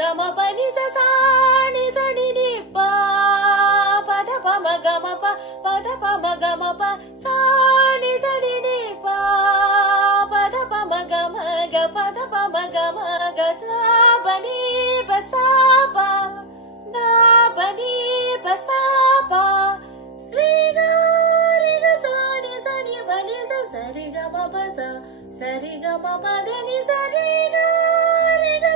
gama pani sa sa ni sa ni ni pa pa da pa ma ga ma pa pa da pa ma ga ma pa sa ni sa ni ni pa pa da pa ma ga pa da pa ma ga da pa ni pa sa pa da pa ni pa sa pa re ga sa ni pa ni sa re ga ma pa sa da ni sa re ga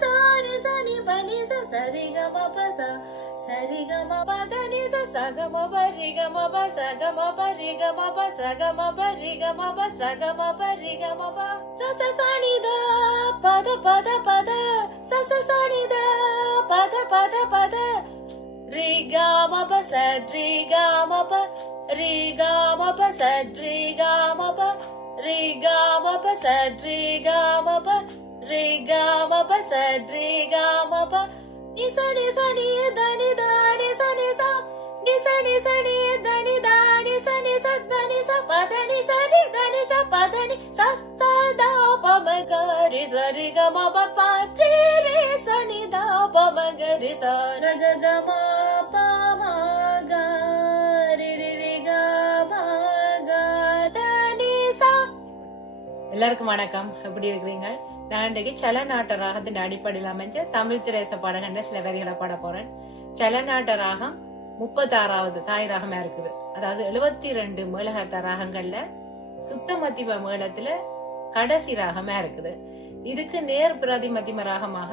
sa ni pa ni sa re ga ma pa sa da ni sa ga ma pa re ga ma pa sa ga ma pa re ga ma pa sa ga ma pa re ga ma pa sa ga ma pa re ga ma pa sa sa ni da pa da sa ni da pa da re ga ma pa sa re ga ma pa sa re ga ma pa re ga ma pa sa re ga ma pa sa re ga ma pa ni sa ni da ni sa ni sa ni sa ni da ni sa da ni sa pa da ni sa ni da ni sa pa da ni sa sa da pa ma ga re sa re ga ma pa pa re sa ni da pa ma ga re sa ra ga ga ma pa ma ga re ga ma ga da ni sa. எல்லாருக்கும் வணக்கம். எப்படி இருக்கிறீங்க? நான் இன்றைக்கு சலநாட்ட ராகத்தின் அடிப்படையில் அமைஞ்ச தமிழ் திரைச பாடகன்ற சில வரிகளை பாட போறேன். சலநாட்ட ராகம் 36வது தாய் ராகமா இருக்குது. அதாவது 72 மேளகர்த்த ராகங்கள்ல சுத்த மத்திம மேளத்துல கடைசி ராகமா இருக்குது. இதுக்கு நேர் பிரதி மத்திம ராகமாக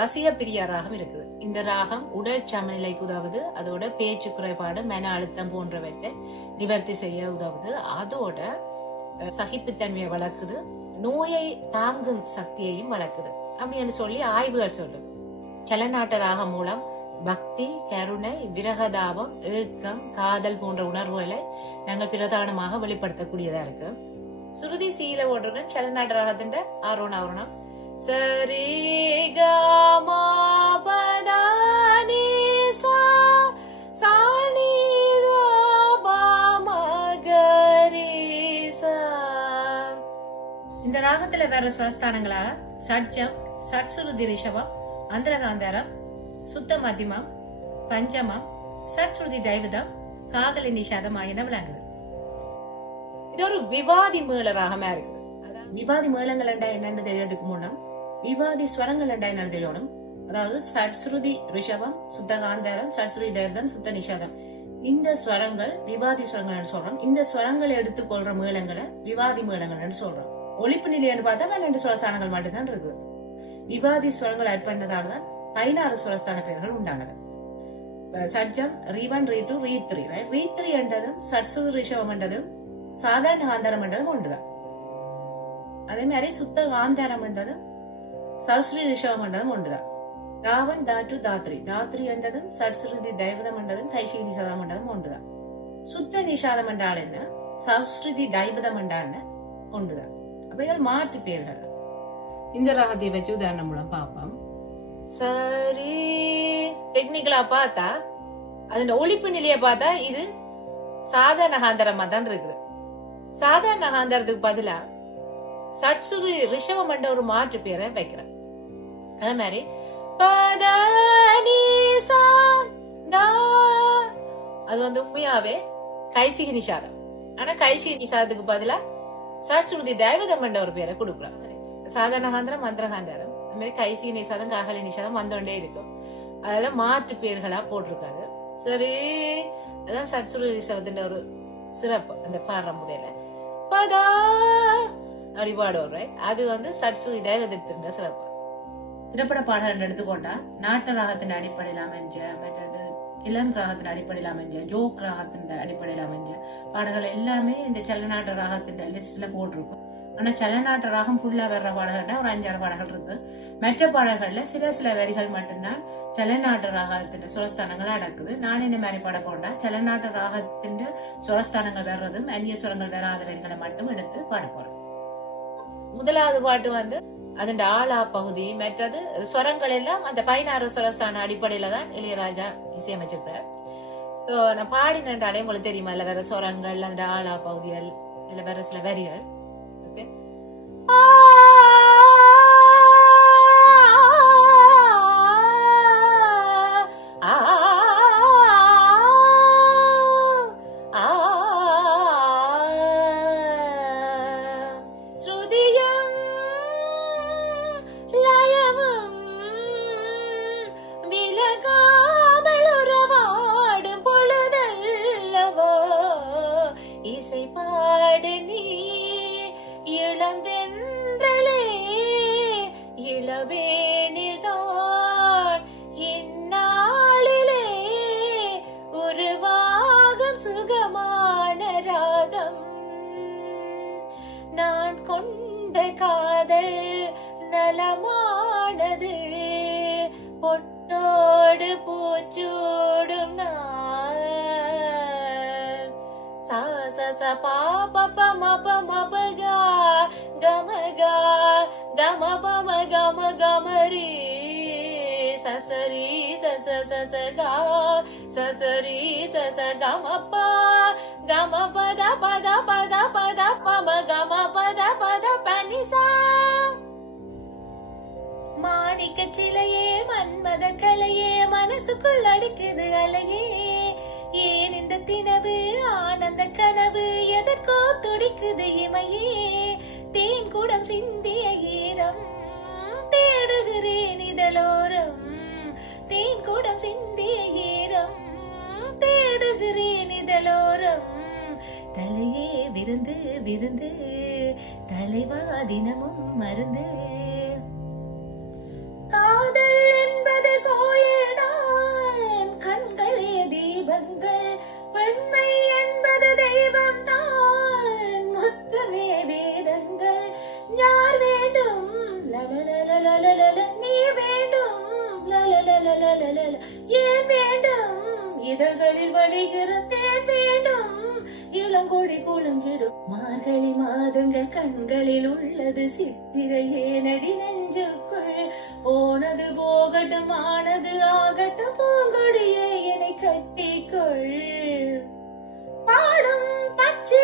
ரசிக பிரியா ராகம் இருக்குது. இந்த ராகம் உடல் சமநிலைக்கு உதவுது. அதோட பேச்சு குறைபாடு, மன அழுத்தம் போன்றவற்றை நிவர்த்தி செய்ய உதவுது. அதோட சகிப்புத்தன்மையை வளர்க்குது, நோயை தாங்கும் சக்தியையும் வளர்க்குது அப்படின்னு சொல்லி ஆய்வுகள் சொல்லுது. சலநாட்ட ராகம் மூலம் பக்தி, கருணை, விரகதாபம், ஏக்கம், காதல் போன்ற உணர்வுகளை நாங்கள் பிரதானமாக வெளிப்படுத்தக்கூடியதா இருக்கு. சுருதி சீல ஓடுறதுடன் சலநாட்ட ராகத்தின் ஆரோணம் சரி க மா ப த நீ சா சா நீ த ப ம க ரீ சா. இந்த ராகத்துல வேற ஸ்வரஸ்தானங்களாக சட்ஜம், சட்சுருதி ரிஷபம், அந்தரகாந்தாரம், சுத்த மத்தியமம், பஞ்சமம், சட்சுருதி தைவதம், காகலி நிஷாதம் ஆகியன விளங்குது. இது ஒரு விவாதி மேள ராகமா இருக்குது. விவாதி மேளங்கள் என்னன்னு தெரியறதுக்கு முன்னம் விவாதி ஸ்வரங்கள் என்னன்னு தெரியணும். அதாவது சட்சுருதி ரிஷபம், சுத்த காந்தாரம், சட்சுருதி தைவதம், சுத்த நிஷாதம், இந்த ஸ்வரங்கள் விவாதி ஸ்வரங்கள் சொல்றோம். இந்த ஸ்வரங்களை எடுத்துக்கொள்ற மேளங்களை விவாதி மேளங்கள் சொல்றோம். ஒலிப்பு நிலையன்னு பார்த்தா 2 சுரஸ்தானங்கள் மட்டும்தான் இருக்கு. விவாதி ஸ்வரங்கள் ஆட் பண்ணதால்தான் 16 சுரஸ்தான பெயர்கள் உண்டானது. சட்ஜம் ரீ1, ரீ2, ரீ3. ரீ3 என்றதும் சட்சுருதி ரிஷபம் என்றதும் சாதாரண காந்தாரம் என்றதும் ஒன்றுதான். அதே மாதிரி சுத்த காந்தாரம் என்றதும் சட்சுருதி ரிஷபம் என்றதும் ஒன்றுதான். தாவன், தாட்டு, தாத்ரி. தாத்ரி என்றதும் சட்சுருதி தைவதம் என்றதும் கைசிகி நிஷாதம் என்றதும் ஒன்றுதான். சுத்த நிஷாதம் என்றால் என்ன, சட்சுருதி தைவதம் என்றால் ஒன்றுதான். அப்ப இதில் மாற்று பெயர்கள். இந்த ராகத்தை வச்சு உதாரணம் மூலம் பார்ப்போம். சரி, டெக்னிக்கலா பார்த்தா அதோட ஒலிப்பு நிலைய பார்த்தா இது சாதாரண காந்தாரமா தான் இருக்குது. சாதாரண காந்தாரத்துக்கு பதிலா சட்சுருதி ரிஷபம் என்ற ஒரு மாற்று பெயரை வைக்கிறேன். அதே மாதிரி அது உண்மையாவே கைசிகி நிஷாதம். ஆனா கைசிகி நிஷாதத்துக்கு பதிலா சட்சுருதி தைவதம் என்ற ஒரு பேரை கொடுக்குறாங்க. சாதாரண காந்தாரம், மந்திரகாந்தாரம், அது மாதிரி கைசிகி நிஷாதம், காகலி நிஷாதம் வந்தோண்டே இருக்கும். அதெல்லாம் மாற்று பேர்களா போட்டிருக்காரு. சரி, அதான் சட்சுருதி ரிஷபத்தின் ஒரு சிறப்பு. அந்த பாடுற முறையில பதா அப்படி பாடுவோம். அது சட்சுருதி தைவதத்தின் சிறப்பு. திரைப்பட பாடல்கள் எடுத்துக்கொண்டா நாட்ட ராகத்தின் அடிப்படையில் அமைஞ்ச, மற்றது இளம் ராகத்தின் அடிப்படையில் அமைஞ்ச, ஜோக் ராகத்தின் அடிப்படையில் அமைஞ்ச பாடல்கள் எல்லாமே இந்த சலநாட்ட ராகத்தின் லிஸ்ட்ல போட்டிருக்கும். ஆனா சலநாட்ட ராகம் ஃபுல்லா வர்ற பாடல்கள்னா ஒரு 5-6 பாடல்கள் இருக்கு. மற்ற பாடல்கள்ல சில வரிகள் மட்டும்தான் சலநாட்ட ராகத்தின் சுரஸ்தானங்கள் அடக்குது. நான் இந்த மாதிரி பாட போண்டா சலநாட்ட ராகத்தின் சுரஸ்தானங்கள் வர்றதும் அந்நிய சுரங்கள் வராத வரிகளை மட்டும் எடுத்து பாட போறேன். முதலாவது பாட்டு அதன் ஆளா பகுதி, மற்றது ஸ்வரங்கள் எல்லாம் அந்த 16 சுரஸ்தான அடிப்படையில தான் இளையராஜா இசையமைச்சிருக்கிறார். நான் பாடினாலே உங்களுக்கு தெரியுமா, இல்ல வேற ஸ்வரங்கள், அந்த ஆளா பகுதிகள், இல்ல வேற சில வரிகள். ஓகே, பொட்டோடு பூச்சூடும் நாள் சா ச ச பா ப ப ம ப ம ப கா கம கா கம ப ம கம கமரி சசரி சச சச கா சசரி சச கம ப கம பத பத பத பத பம கம பத பத பனிசா மாணிக்க சிலையே மன்மத கலையே மனசுக்குள் அடிக்குது அலையே ஏன் இந்த தினவு ஆனந்த கனவு எதற்கோ துடிக்குது இமையே தேன் குடம் சிந்திய ஈரம் தேடுகிறேன் இதழோரம் தேன் குடம் சிந்திய ஈரம் தேடுகிறேன் இதழோரம் தலையே விருந்து விருந்து தலைவா தினமும் மருந்து காதல் என்பது கோயில்தான் கண்களே தீபங்கள் பெண்மை என்பது தெய்வம் தான் முத்தமே வேதங்கள் யார் வேண்டும் லலலலலலல நீ வேண்டும் லலலலலலல ஏன் வேண்டும் இதழ்களில் வழிகிற தேன் வேண்டும் இளங்கொடி குலுங்கிடும் மார்கழி மாதங்கள் கண்களில் உள்ளது சித்திரையே நடி நெஞ்சுக்குள் போனது போகட்டும் ஆனது ஆகட்டும் பூங்கொடியே என்னை கட்டிக்கொள் பாடும் பட்சி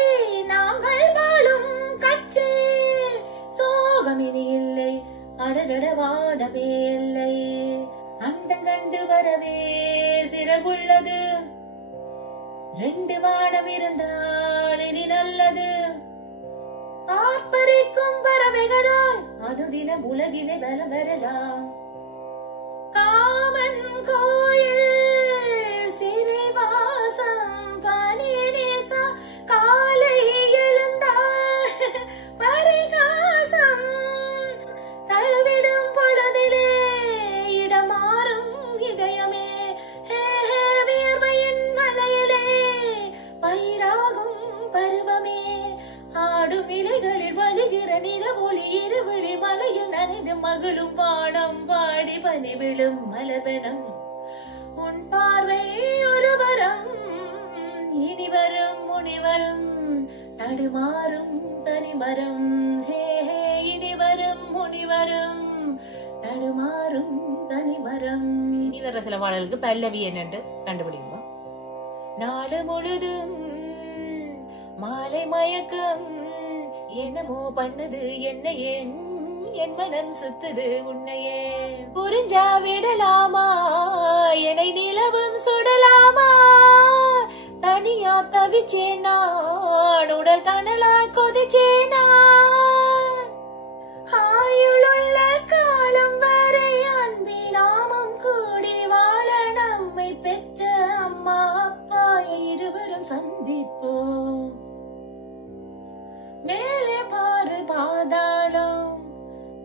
நாங்கள் வாழும் கட்சி சோகமினி இல்லை அடடட வாடமே இல்லை அண்டங்கண்டு வரவே சிறகுள்ளது ரெண்டு வானம் இருந்தால் இனி நல்லது ஆர்ப்பரிக்கும் பறவைகளால் அனுதினம் உலகினை வல வரலாம் காமன் கோயில் சிறைவாசம் பனிநேசா காலை எழுந்தாள் பரிகாசம் தழுவிடும் பொழுதிலே இடமாறும் இதயமே வியர்வையின் மலையிலே பயிராகும் பருவமே ஆடும் இலைகளில் வழிகிற நிலவொளி இருவிழி மலையில் நனைந்து மகளும் வானம் பாடி பனி விழும் மலர்வனம் உன் பார்வை ஒரு வரம் இனி வரும் முனிவரும் தடுமாறும் தனிமரம் ஹே ஹே இனி வரும் முனிவரும் தடுமாறும் தனிமரம். இனி வர சில பாடலுக்கு பல்லவி என்னன்னு கண்டுபிடிக்குமா? நாடு முழுதும் மாலை மயக்கம் என்னமோ பண்ணுது என்ன என் மனம் சுத்துது உன்னையே புரிஞ்சா விடலாமா என்னை நிலவும் சுடலாமா தனியா தவிச்சேனா உடல் தனலா கொதிச்சேனா ஆயுளுள்ள காலம் வரை அன்பி நாமும் கூடி வாழ நம்மை பெற்ற அம்மா அப்பா இருவரும் சந்திப்போம். மேலே பாரு பாதாளம்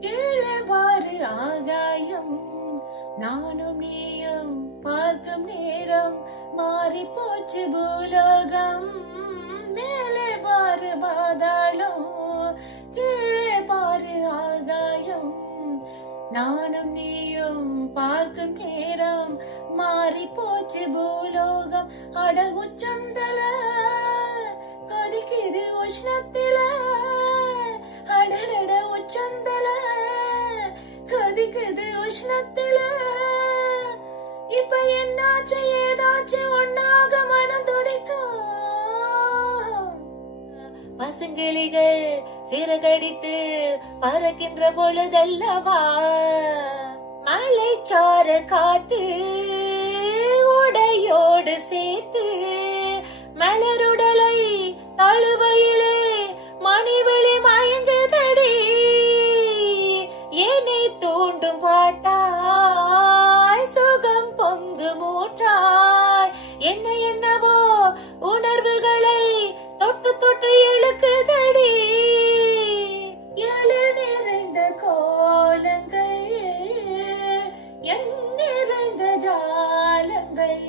கீழே பாரு ஆகாயம் நானும் நீயும் பார்க்கும் நேரம் மாறி போச்சு பூலோகம். மேலே பாரு பாதாளம் கீழே பாரு ஆகாயம் நானும் நீயும் பார்க்கும் நேரம் மாறி போச்சு பூலோகம். அட உச்சந்தல கொதிக்குது உஷ்ணத்தில அடடட உச்சந்தல கொதிக்குது உஷ்ணத்தில இப்ப என்னாச்சு ஏதாச்சு ஒன்னாக மனம் துடிக்கும். பசுங்கிளிகள் சிறகடித்து பறக்கின்ற பொழுதல்லவா மலைச்சார காட்டு உடையோடு சேர்த்து மலருடலை தழுவையிலே மணிவிழி மயங்குதடி என்னை தூண்டும் பாட்டாய் சுகம் பொங்கு மூற்றாய் என்ன என்னவோ உணர்வுகளை தொட்டு தொட்டு இழுக்குதடி எழில் நிறைந்த கோலங்கள் என் நிறைந்த ஜாலங்கள்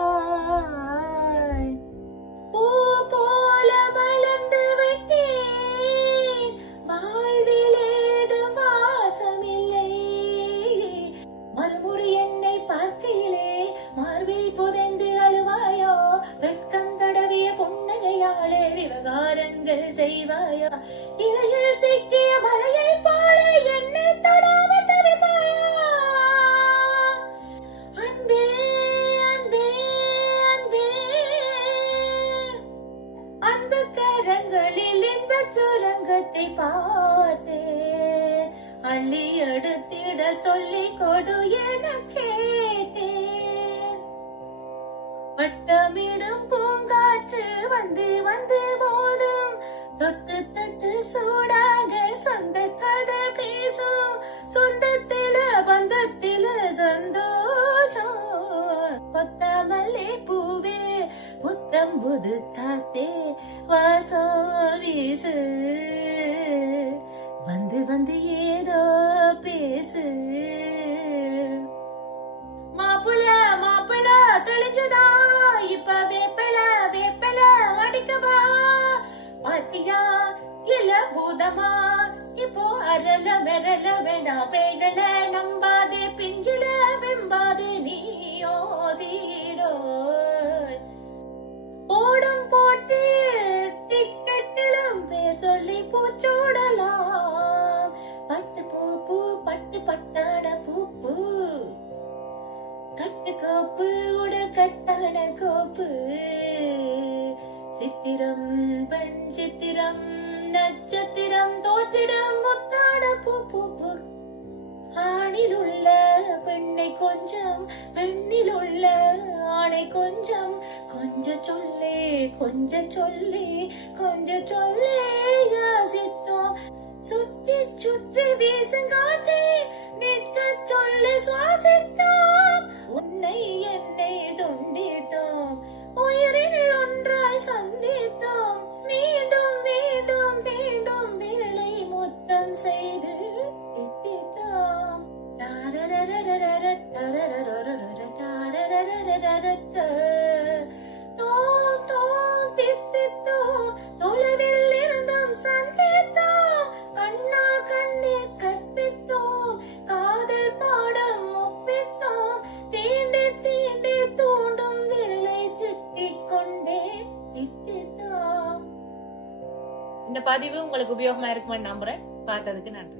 இருக்கிறாய். பூ போல மலர்ந்து விட்டேன், வாழ்வில் ஏதும் வாசமில்லை. மறுமுறை என்னை பார்க்கையிலே மார்பில் புதைந்து அழுவாயோ, வெட்கம் தடவிய புன்னகையாலே விவகாரங்கள் செய்வாயோ, இலையில் சிக்கிய மலையை போல என்னை தொடாமல் தவிப்பாயா. அன்பே அன்பே அன்பே, அன்பு கரங்களில் இன்பச் சுரங்கத்தை பார்த்தேன், அள்ளி எடுத்திட சொல்லிக் கொடு என கேட்டேன். வட்டமிடும் பூங்காற்று வந்து வந்து போதும், தொட்டு தொட்டு சூடாக சொந்த கதை பேசும், சொந்தத்தில பந்தத்தில சந்தோஷம். கொத்தமல்லி பூவே புத்தம் புது காத்தே வாசம் வீசு, வந்து வந்து ஏதோ பேசு. மாப்பிள மாப்பிள தெளிஞ்சதா, இப்ப வேப்பல வேப்பல அடிக்கவா. பாட்டியா இல்ல பூதமா, இப்போ அரள மெரள வேண்டாம் பேய்கள நம்பாதே, பிஞ்சில வெம்பாதே நீயோ சீடோ. போடும் போட்டியில் டிக்கெட்டிலும் பேர் சொல்லி பூச்சோடலாம், பட்டு பூ பூ பட்டு பட்டான பூ பூ, கட்டு கோப்பு உடல் கட்டான கோப்பு. சித்திரம் பெண் சித்திரம் நட்சத்திரம் தோற்றிடம் முத்தான பூ பூ பூ. ஆணில் உள்ள பெண்ணை கொஞ்சம், பெண்ணில் உள்ள ஆணை கொஞ்சம், கொஞ்ச சொல்லே கொஞ்ச சொல்லே கொஞ்ச சொல்லே யாசித்தோம். சுற்றி சுற்றி வீசுங்காட்டே நிற்க சொல்லி சுவாசித்தோம், உன்னை என்னை துண்டித்தோம், உயிரினில் ஒன்றாய் சந்தித்தோம். மீண்டும் மீண்டும் தீண்டும் விரலை முத்தம் செய்து தித்தித்தோம். தோம் தோம் தித்தித்தோம், தொலைவில் இருந்தும் சந்தித்தோம், கண்ணால் கண்ணில் கற்பித்தோம், காதல் பாடம் ஒப்பித்தோம், தீண்டி தீண்டி தூண்டும் விரலை திட்டிக் கொண்டே தித்தித்தோம். இந்த பதிவு உங்களுக்கு உபயோகமா இருக்குமென்னு நம்புறேன். பார்த்ததுக்கு நன்றி.